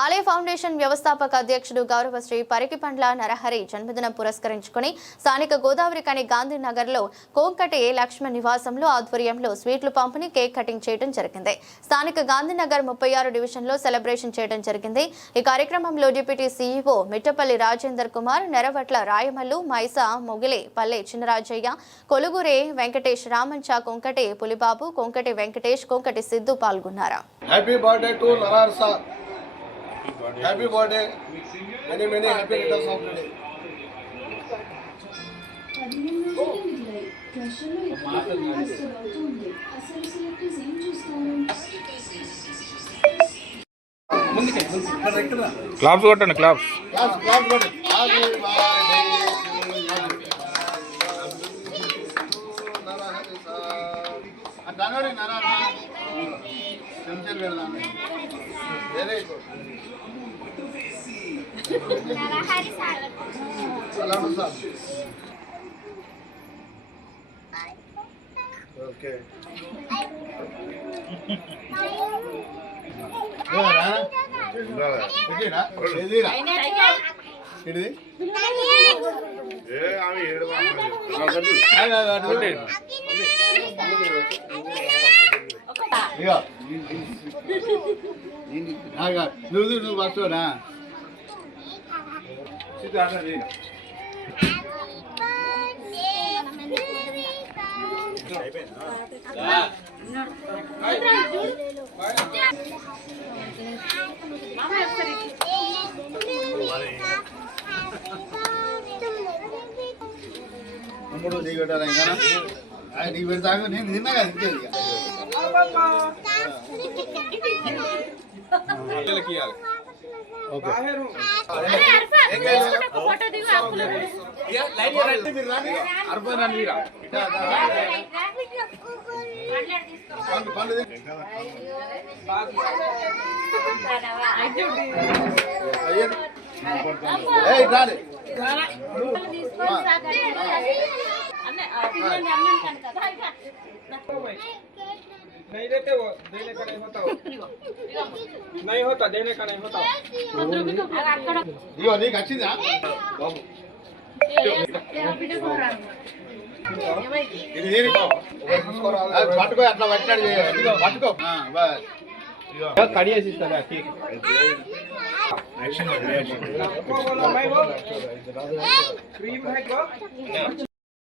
ఆలయ ఫౌండేషన్ వ్యవస్థాపక అధ్యక్షుడు గౌరవశ్రీ పరికిపండ్ల నరహరి జన్మదినం పురస్కరించుకుని స్థానిక గోదావరి కని గాంధీనగర్లో కోంకటి లక్ష్మణ్ నివాసంలో ఆధ్వర్యంలో స్వీట్లు పంపిణీ కేక్ కటింగ్ చేయడం జరిగింది. స్థానిక గాంధీనగర్ 36 డివిజన్లో సెలబ్రేషన్ చేయడం జరిగింది. ఈ కార్యక్రమంలో డిప్యూటీ సీఈఓ మిట్టపల్లి రాజేందర్ కుమార్, నెరవట్ల రాయమల్లు, మైసా మొగిలి, పల్లె చినరాజయ్య, కొలుగురే వెంకటేష్, రామంచా కొంకటి పులిబాబు, కొంకటి వెంకటేష్, కొంకటి సిద్ధు పాల్గొన్నారు. హ్యాపీ బర్త్డే టు నరార్ sir. Happy birthday, many happy returns of the day. Claps కొట్టండి, క్లాప్స్. Okay. నువ్వు వస్తున్నా తమ్ముడు నీకు పెట్టాలా ఇంకా నీకు పెడతాను. నేను తిన్నా కదా ఇంకేది नहीं होता, देने का नहीं होता. ఇగో నీకు వచ్చిందా పట్టుకో, అట్లా పట్టినాడు పట్టుకో. కడియేసి ఇస్తారా కేక్? క్రీమ్ है